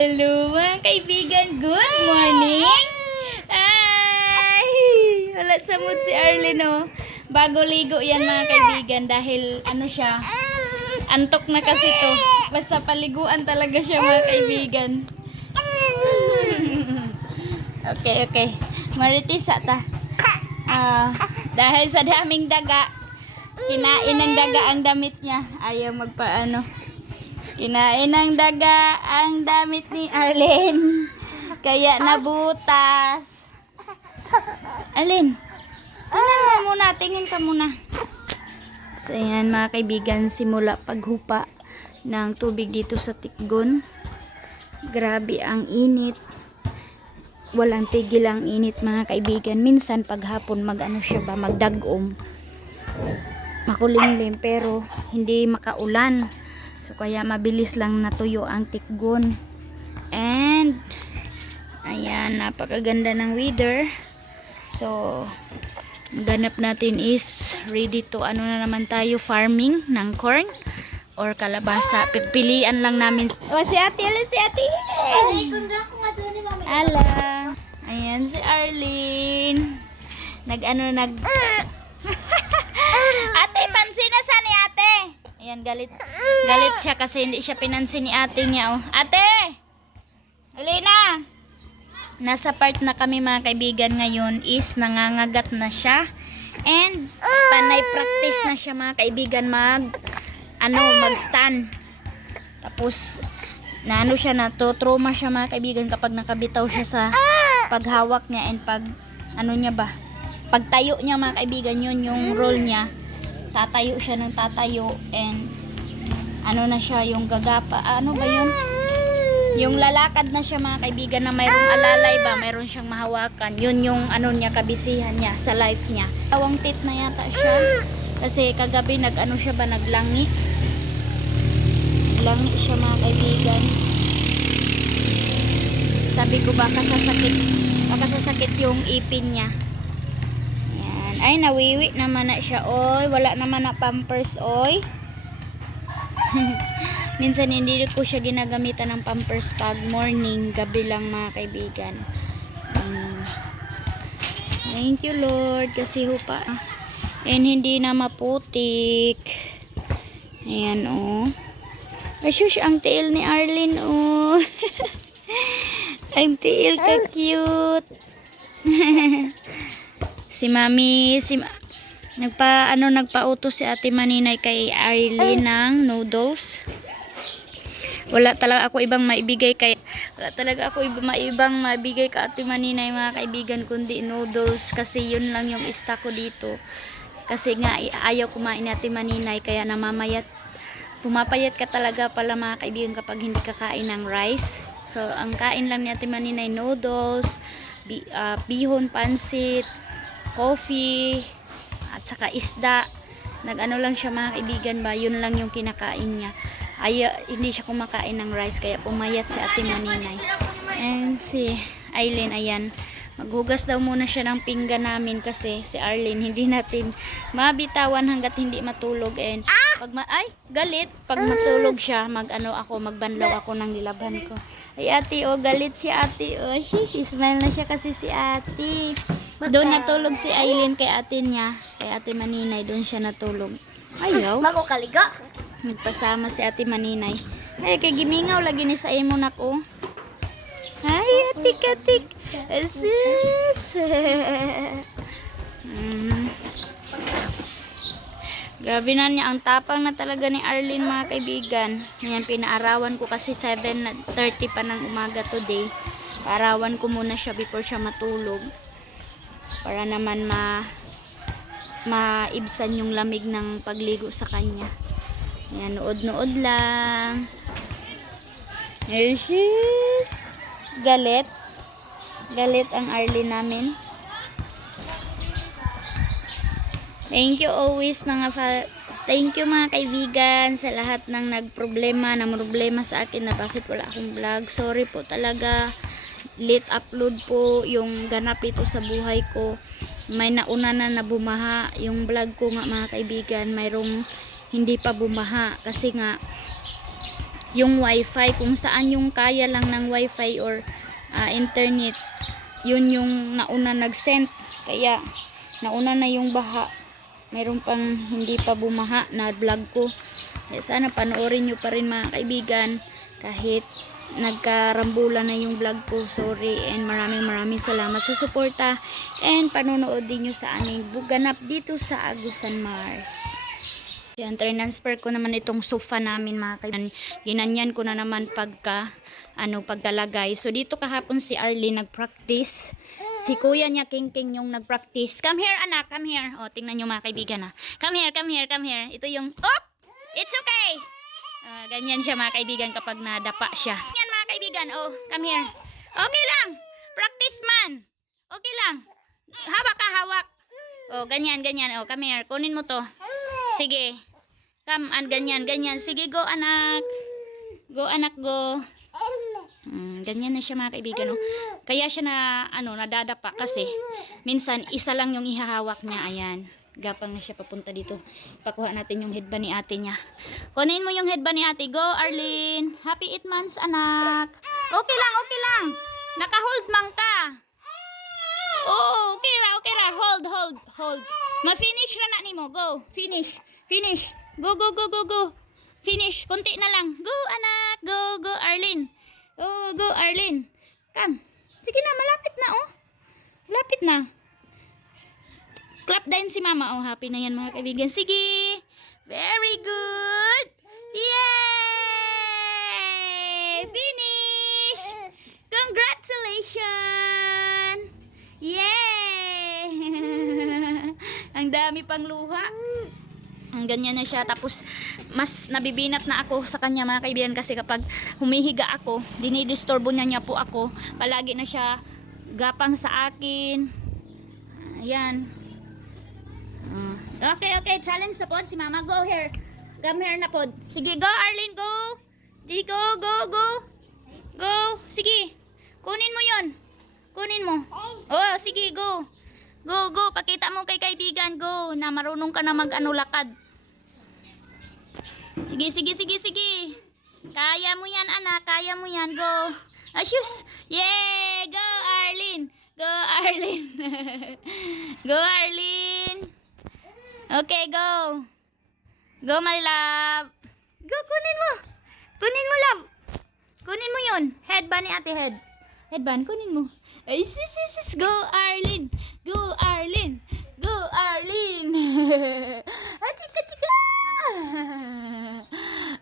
Hello mga kaibigan, good morning! Ay, wala sa mood si Arlene oh. Bago ligo yan mga kaibigan dahil ano siya, antok na kasi to. Basta paliguan talaga siya mga kaibigan. Okay. Maritis ta. Dahil sa daming daga, kinain ng daga ang damit niya. Ayaw magpaano. Kinain ng daga ang damit ni Arlene. Kaya nabutas. Arlene, tingin ka muna. So ayan mga kaibigan, simula paghupa ng tubig dito sa Tikgon. Grabe ang init. Walang tigil ang init mga kaibigan. Minsan paghapon magdagom. Makulimlim pero hindi makaulan. So kaya mabilis lang natuyo ang Tikgon. And ayan, napakaganda ng weather. So ganap natin is ready to na naman tayo, farming ng corn or kalabasa. Pipilian lang namin. Si ate. Ala. Ayan si Arlene. Ate, pansin na sa ni ate. Ayan, galit siya kasi hindi siya pinansin ni ate niya. Oh. Ate! Alina! Nasa part na kami mga kaibigan ngayon is nangangagat na siya. And panay practice na siya mga kaibigan mag-stand. Tapos natutroma siya mga kaibigan kapag nakabitaw siya sa paghawak niya and pagtayo niya mga kaibigan, yun yung role niya. Tatayo siya ng tatayo and na siya yung gagapa, yun? Yung lalakad na siya mga kaibigan na mayroong alalay ba, mayroon siyang mahawakan. Yun yung kabisihan niya sa life niya. Tawang tit na yata siya kasi kagabi naglangi siya mga kaibigan. Sabi ko baka sasakit yung ipin niya. Ay, nawiwi naman na siya, oy. Wala naman na pampers, oy. Minsan hindi ko siya ginagamitan ng pampers pag morning, gabi lang mga kaibigan. Thank you Lord kasi hupa. And hindi na maputik. Ayan, oh. Ay, shush, ang tiil ni Arlene, oh. Ang tiil ka cute. Nagpautos si Ate Maninay kay Arlene ng noodles. Wala talaga ako ibang maibigay kay Ate Maninay mga kaibigan kundi noodles kasi yun lang yung stock ko dito. Kasi nga ayaw kumain ni Ate Maninay kaya pumapayat ka talaga pala mga kaibigan kapag hindi kakain ng rice. So ang kain lang ni Ate Maninay noodles, bihon, pansit, coffee at saka isda. Lang siya mga kaibigan ba, yun lang yung kinakain niya. Hindi siya kumakain ng rice kaya pumayat si Ate Maninay. And si Aileen, ayan, maghugas daw muna siya ng pinggan namin kasi si Arlene hindi natin mabitawan hanggat hindi matulog. And pag matulog siya, magbanlaw ako ng nilabhan ko. Ay ate, galit si ate, she smile na siya kasi si ate. Doon natulog si Aileen kay ate niya, kay Ate Maninay, doon siya natulog. Ayaw. Mako kaliga. Nagpasama si Ate Maninay. Ay, kay gimingaw lagi ni sa imo nako. Ay, atik. Asus. Grabe na niya, ang tapang na talaga ni Arlene mga kaibigan. Ngayon, pinaarawan ko kasi 7:30 pa ng umaga today. Paarawan ko muna siya before siya matulog. Para naman maibsan yung lamig ng pagligo sa kanya. Ayan, nood lang. Yes. Galit ang Arlene namin. Thank you always thank you mga kaibigan sa lahat ng nagproblema sa akin na bakit wala akong vlog. Sorry po talaga. Late upload po yung ganap dito sa buhay ko. May nauna na bumaha yung vlog ko nga mga kaibigan. Mayroong hindi pa bumaha kasi nga yung wifi, kung saan yung kaya lang ng wifi or internet, yun yung nauna nag-send, kaya nauna na yung baha. Mayroon pang hindi pa bumaha na vlog ko. Kaya sana panoorin nyo pa rin mga kaibigan, kahit nagkarambulan na yung vlog ko. Sorry, and maraming salamat sa suporta and panonood din nyo sa aming buganap dito sa Agusan Mars. Yan, transfer ko naman itong sofa namin mga kaibigan. Ginanyan ko na naman pagkalagay. So dito kahapon si Arlene nagpractice. Si kuya niya King yung nagpractice. Come here anak, come here. O tingnan niyo mga kaibigan ha. Come here. Ito yung it's okay. Ganyan siya mga kaibigan kapag nadapa siya. Yan mga kaibigan. Oh, come here. Okay lang. Practice man. Okay lang. Hawak ka, hawak. Oh, ganyan. Oh, come here. Kunin mo to. Sige. Come, ganyan. Sige, go anak. Go anak, go. Ganyan na siya mga kaibigan. No? Kaya siya nadadapa kasi minsan isa lang yung ihahawak niya. Ayan. Gapang na siya papunta dito. Pakuha natin yung headband ni ate niya. Kunin mo yung headband ni ate. Go, Arlene. Happy 8 months, anak. Okay lang. Naka-hold man ka. Oh, okay ra. Hold. Ma-finish ra na nimo. Go. Finish. Go. Finish. Konti na lang. Go, anak. Go, Arlene. Oh, go, Arlene. Come. Sige na, malapit na, oh. Malapit na. Clap din si mama. Oh, happy na yan, mga kaibigan. Sige. Very good. Yay! Finish! Congratulations! Yay! Ang dami pang luha. Ang ganyan na siya. Tapos, mas nabibinat na ako sa kanya mga kaibigan kasi kapag humihiga ako, dinidisturbo niya po ako. Palagi na siya gapang sa akin. Ayan. Okay. Challenge na po si mama. Go here. Come here na po. Sige, go Arlene, go. Go. Sige. Kunin mo yon. Kunin mo. Oh, sige, go. Go. Pakita mo kay kaibigan. Go. Na marunong ka na lakad. Sige. Kaya mo yan, anak. Kaya mo yan. Go. Asyus. Yay! Go, Arlene. Go, Arlene. Okay, go. Go, my love. Go, kunin mo. Love. Kunin mo yun. Headband ni ate, Headband, kunin mo. Ay, sis. Go, Arlene.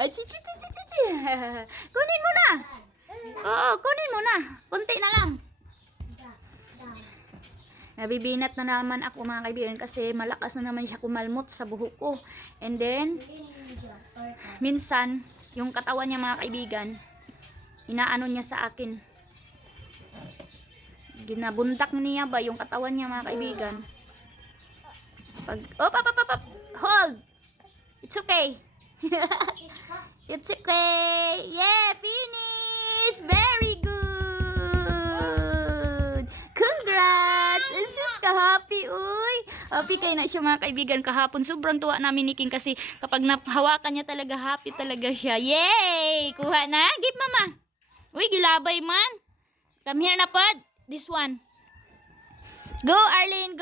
Achika. Kunin mo na. Oo, kunin mo na. Kunti na lang. Nabibinat na naman ako mga kaibigan kasi malakas na naman siya kumalmot sa buhok ko. And then, minsan, yung katawan niya mga kaibigan, inaano niya sa akin. Ginabuntak niya ba yung katawan niya mga kaibigan. Up. Hold. It's okay. It's okay. Yeah, finish. Very good. Congrats. Sis ka happy, uy. Happy kayo na siya mga kaibigan kahapon. Sobrang tuwa namin ni King kasi kapag nahawakan niya talaga, happy talaga siya. Yay! Kuha na. Give mama. Uy, gilabay man. Come here na pod. This one. Go, Arlene.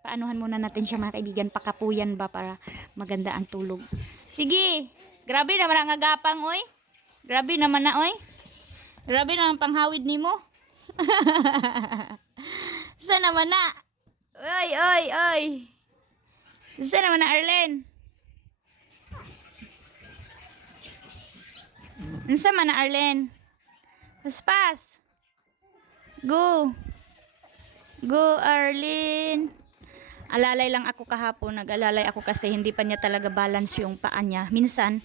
Paanohan muna natin siya mga kaibigan. Pakapuyan ba para maganda ang tulog. Sige. Grabe naman ang agapang, oy. Grabe naman panghawid ni mo. Saan naman na? Oy. Saan naman na, Arlene? Saan man na, Arlene? Paspas. Go, Arlene. Alalay lang ako kahapon. Nag-alalay ako kasi hindi pa niya talaga balance yung paa niya. Minsan,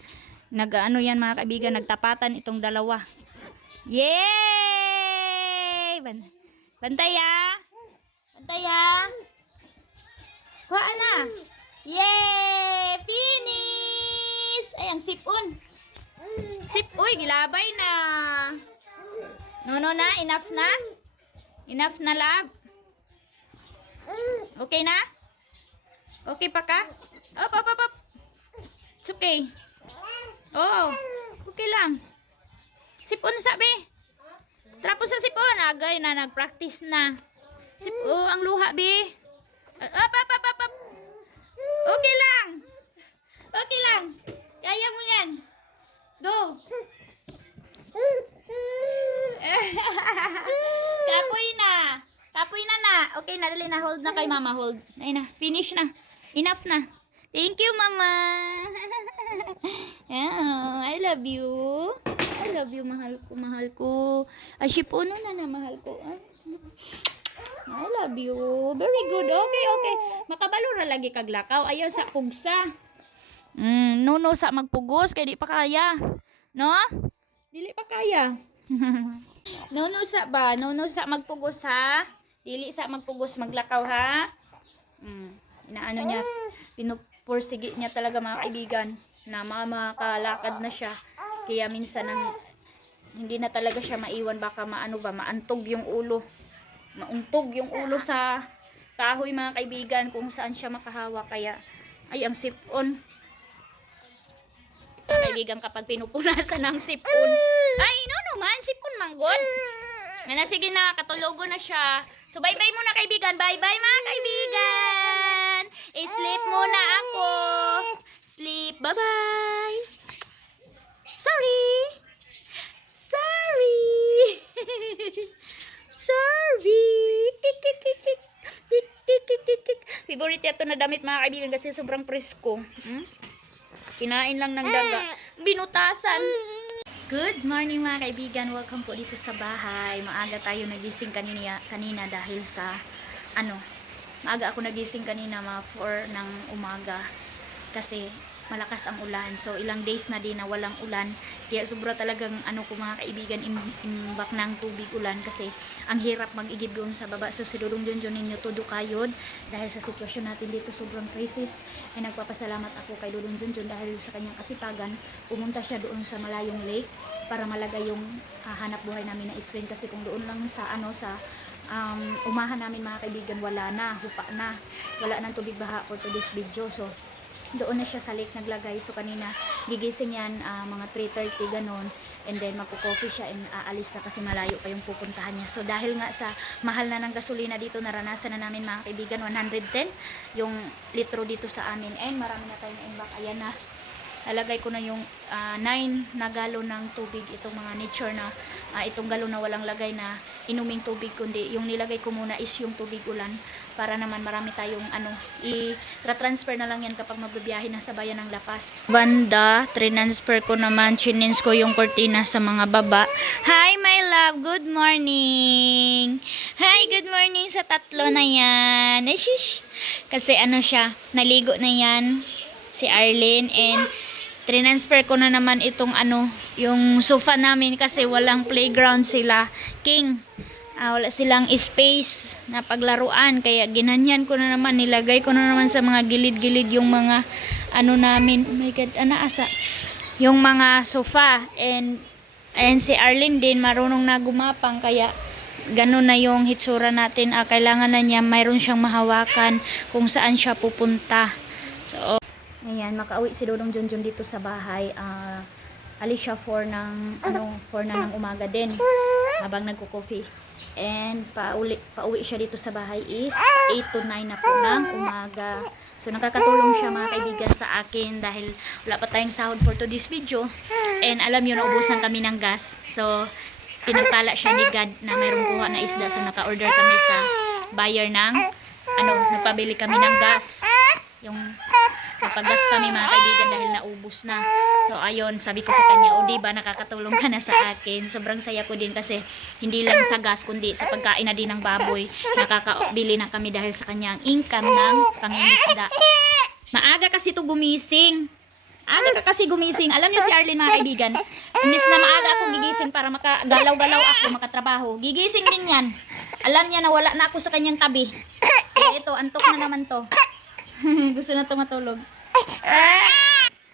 nag-ano yan mga kaibigan, nagtapatan itong dalawa. Yay! Bantay ah! Kuha na! Yay! Finish! Ayan, sipon. Uy, gilabay na. No na, enough na, love. Okay na? Okay pa ka? Up. It's okay. Oh. Okay lang. Sipon sabi. Trapos sa sipon. Agay na, nag-practice na. Oh, ang luha, be. Up. Okay lang. Okay lang. Kaya mo yan. Go. Kapoy na. Okay na, dali na. Hold na kay mama. Hold. Ay na. Finish na. Enough na. Thank you, mama. Yeah, I love you. I love you, mahal ko. Ay, sipuno na mahal ko. I love you. Very good. Okay. Makabalo ra lagi kag lakaw. Ayaw sa pugsa. No sa magpugos kay di pa kaya. No? Dili pa kaya. No sa magpugos ha. Dili sa magpugos maglakaw ha. Inaano niya, pinupursige niya talaga mga kaibigan na makalakad na siya. Kaya minsan hindi na talaga siya maiwan, baka maantog yung ulo. Mauntog yung ulo sa kahoy mga kaibigan kung saan siya makahawa. Kaya ay ang sipon. Kaibigan kapag pinupunasan ng sipon. Ay no naman, sipon manggod. Sige na, katulogo na siya. So bye muna kaibigan. Bye mga kaibigan. I-sleep muna ako. Sleep. Bye. Sorry. Favorite ito na damit mga kaibigan kasi sobrang presko. Kinain lang ng daga. Binutasan. Good morning mga kaibigan. Welcome po dito sa bahay. Maaga tayo nagising kanina dahil sa maaga ako nagising kanina mga 4 ng umaga kasi malakas ang ulan. So ilang days na din na walang ulan. Kaya sobra talagang ko mga kaibigan imbak ng tubig ulan kasi ang hirap mag-igib doon sa baba. So si Dudong Junjun ninyo todo kayod dahil sa sitwasyon natin dito sobrang crisis. Ay nagpapasalamat ako kay Dudong Junjun dahil sa kanyang kasipagan pumunta siya doon sa malayong lake para malagay yung hanap buhay namin na screen kasi kung doon lang sa umahan namin mga kaibigan wala na, hupa na, wala nang tubig baha for today's video. So doon na siya sa lake naglagay. So kanina gigising yan mga 3:30 ganon, and then magko-coffee siya and aalis na kasi malayo pa yung pupuntahan niya. So dahil nga sa mahal na ng gasolina dito, naranasan na namin mga kaibigan 110 yung litro dito sa amin, and marami na tayong imbak. Ayan na, lalagay ko na yung 9 na galon ng tubig, itong mga nature na itong galon na walang lagay na inuming tubig, kundi yung nilagay ko muna is yung tubig ulan para naman marami tayong i-transfer na lang yan kapag magbibiyahe na sa bayan ng Lapas. Banda, transfer ko naman, chinins ko yung cortina sa mga baba. Hi my love, good morning. Hi, good morning sa tatlo na yan. Kasi siya, naligo na yan si Arlene, and transfer ko na naman itong yung sofa namin kasi walang playground sila. King. Wala silang space na paglaruan kaya ginanyan ko na naman, nilagay ko na naman sa mga gilid-gilid yung mga namin. Oh my god, asa yung mga sofa, and si Arlene din marunong na gumapang kaya ganun na yung hitsura natin. Kailangan na niya mayroon siyang mahawakan kung saan siya pupunta. So ayan, makauwi si Dudong Junjun dito sa bahay. Alis siya 4 na ng umaga din habang nagko-coffee. And pauwi siya dito sa bahay is 8 to 9 na po ng umaga. So nakakatulong siya mga kaibigan sa akin dahil wala pa tayong sahod for today's video. And alam niyo, naubusan kami ng gas. So pinagpala siya ni God na mayroong kuha na isda. So naka-order kami sa buyer ng nagpabili kami ng gas. Yung nagpagas kami mga kaibigan dahil naubos na. So ayun, sabi ko sa kanya, diba nakakatulong ka na sa akin. Sobrang saya ko din kasi hindi lang sa gas kundi sa pagkain na din ng baboy. Nakakabili na kami dahil sa kanyang income ng pangingisda. Maaga kasi to gumising. Aga ka kasi gumising. Alam niyo si Arlene mga kaibigan, imbis na maaga akong gigising para makagalaw-galaw ako, makatrabaho, gigising din yan. Alam niya na wala na ako sa kanyang tabi. Kaya ito, antok na naman to. Gusto na to matulog.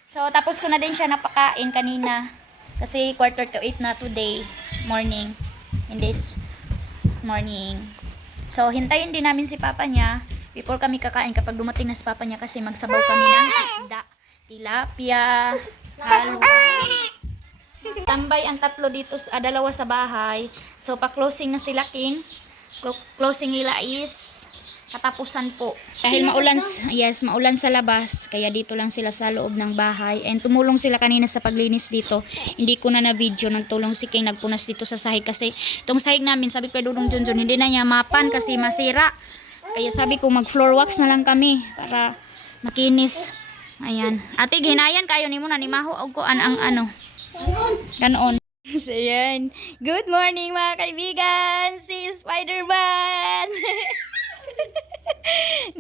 So tapos ko na din siya napakain kanina kasi 7:45 na today morning, in this morning. So hintayin din namin si papa niya before kami kakain kapag dumating na si papa niya kasi magsabaw kami ng isda, tilapia, halwa, Tambay ang tatlo dito, dalawa sa bahay. So, pa-closing na sila, King. Closing nila is katapusan po. Dahil maulan, yes, maulan sa labas, kaya dito lang sila sa loob ng bahay. And tumulong sila kanina sa paglinis dito. Hindi ko na na-video, nagtulong si King, nagpunas dito sa sahig. Kasi itong sahig namin, sabi ko kay Dudong Junjun, hindi na niya mapan kasi masira. Kaya sabi ko, mag-floor wax na lang kami para makinis. Ayan. Ate, gihinayan kayo ni mo na ni Maho og ko ang ano. Ganon. So, yan. Good morning mga kaibigan! Si Spider-Man!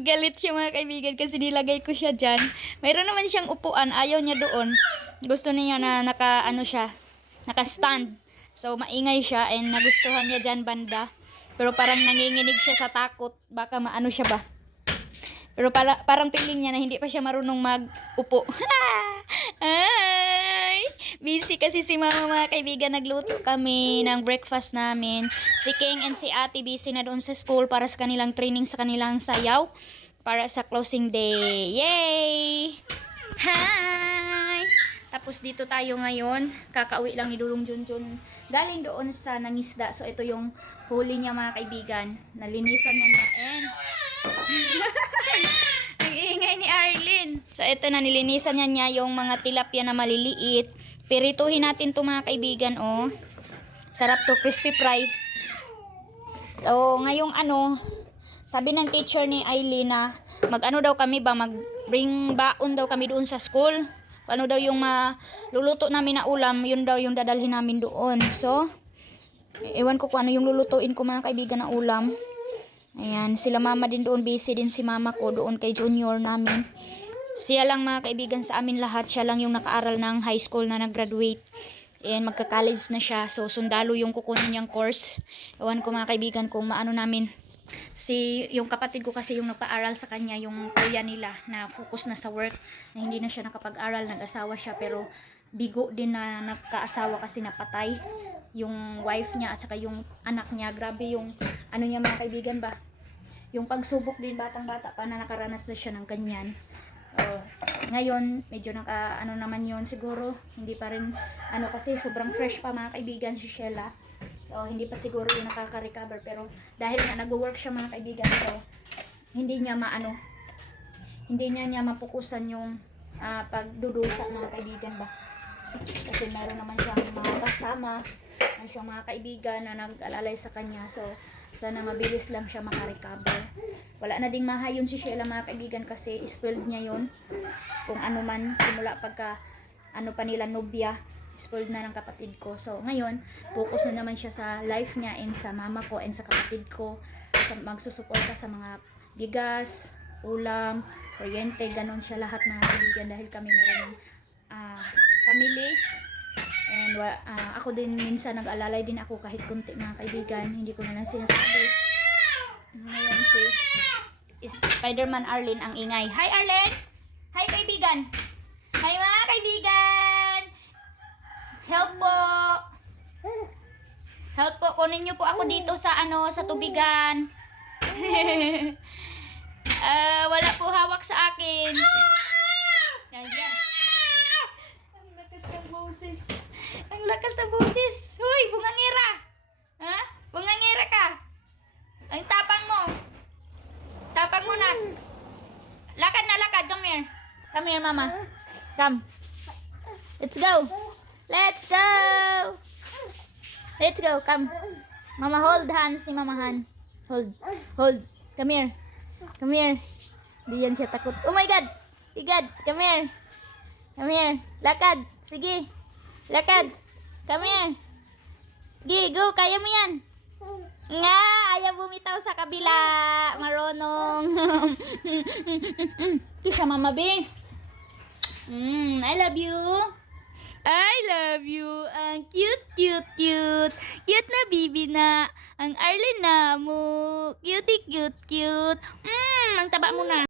Galit siya mga kaibigan kasi nilagay ko siya dyan. Mayroon naman siyang upuan. Ayaw niya doon. Gusto niya na naka-stand. So, maingay siya and nagustuhan niya dyan banda. Pero parang nanginginig siya sa takot. Baka maano siya ba? Pero parang feeling niya na hindi pa siya marunong mag-upo. Ay! Busy kasi si mama mga kaibigan. Nagluto kami ng breakfast namin. Si King and si ate busy na doon sa school para sa kanilang training sa kanilang sayaw. Para sa closing day. Yay! Hi! Tapos dito tayo ngayon. Kakauwi lang ni Dudong Junjun. Galing doon sa nangisda. So ito yung huli niya mga kaibigan. Nalinisan niya na. And nag-iingay ni Arlene. So ito na, nilinisan niya yung mga tilapia na maliliit. Pirituhin natin to mga kaibigan, oh. Sarap to, crispy fried. So, ngayong sabi ng teacher ni Aileen na mag-ano daw kami ba, mag-bring baon daw kami doon sa school. Ano daw yung luluto namin na ulam, yun daw yung dadalhin namin doon. So, ewan ko kung ano yung lulutuin ko mga kaibigan na ulam. Ayan, sila mama din doon, busy din si mama ko doon kay junior namin. Siya lang mga kaibigan sa amin lahat, siya lang yung nakaaral ng high school na nag-graduate. And magka-college na siya, so sundalo yung kukunin niyang course. Ewan ko mga kaibigan kung maano namin. Yung kapatid ko kasi yung nagpa-aral sa kanya, yung kuya nila na focus na sa work, na hindi na siya nakapag-aral, nag-asawa siya pero bigo din na nagka-asawa kasi napatay yung wife niya at saka yung anak niya. Grabe yung ano niya mga kaibigan ba, yung pagsubok din batang-bata pa na nakaranas na siya ng ganyan. Ngayon medyo naman yun siguro, hindi pa rin kasi sobrang fresh pa mga kaibigan si Sheila. So, hindi pa siguro yung nakaka-recover. Pero, dahil nga nag-work siya mga kaibigan, so, hindi niya mapukusan yung pagdudusa mga kaibigan ba. Kasi meron naman siyang mga kasama, siyang mga kaibigan na nag-alalay sa kanya. So, sana mabilis lang siya makarecover. Wala na ding mahayon si Sheila mga kaibigan kasi spoiled niya yun. Kung ano man, simula pagka pa nila nobya, spoiled na ng kapatid ko. So, ngayon, focus na naman siya sa life niya and sa mama ko and sa kapatid ko. Magsusuporta sa mga bigas, ulam, kuryente, ganon siya lahat mga kaibigan dahil kami meron family. And ako din minsan nag-alalay din ako kahit kunti mga kaibigan. Hindi ko na lang sinasabi. Ngayon si Spider-Man Arlene ang ingay. Hi Arlene! Hi kaibigan! Hi mga kaibigan! Help po! Help po! Kunin niyo po ako dito sa sa tubigan. Wala po hawak sa akin. Yan. Ang lakas ng boses. Ang lakas ng boses. Huy, bungangera. Ha? Bungangera ka. Ang tapang mo. Tapang mo na. Lakad na lakad. Come here. Come here, mama. Come. Let's go. Let's go. Let's go. Come. Mama, hold hands ni Mama Han. Hold. Hold. Come here. Come here. Diyan siya takot. Oh my God. Igad. Come here. Come here. Lakad. Sige. Lakad. Come here. Sige, go. Kaya mo yan. Nga, ayaw bumitaw sa kabila. Marunong. Ito siya, Mama B. I love you. I love you. Ang cute, cute, cute. Cute na bibi na. Ang Arlene na mo. Cutie, cute, cute. Ang taba mo na.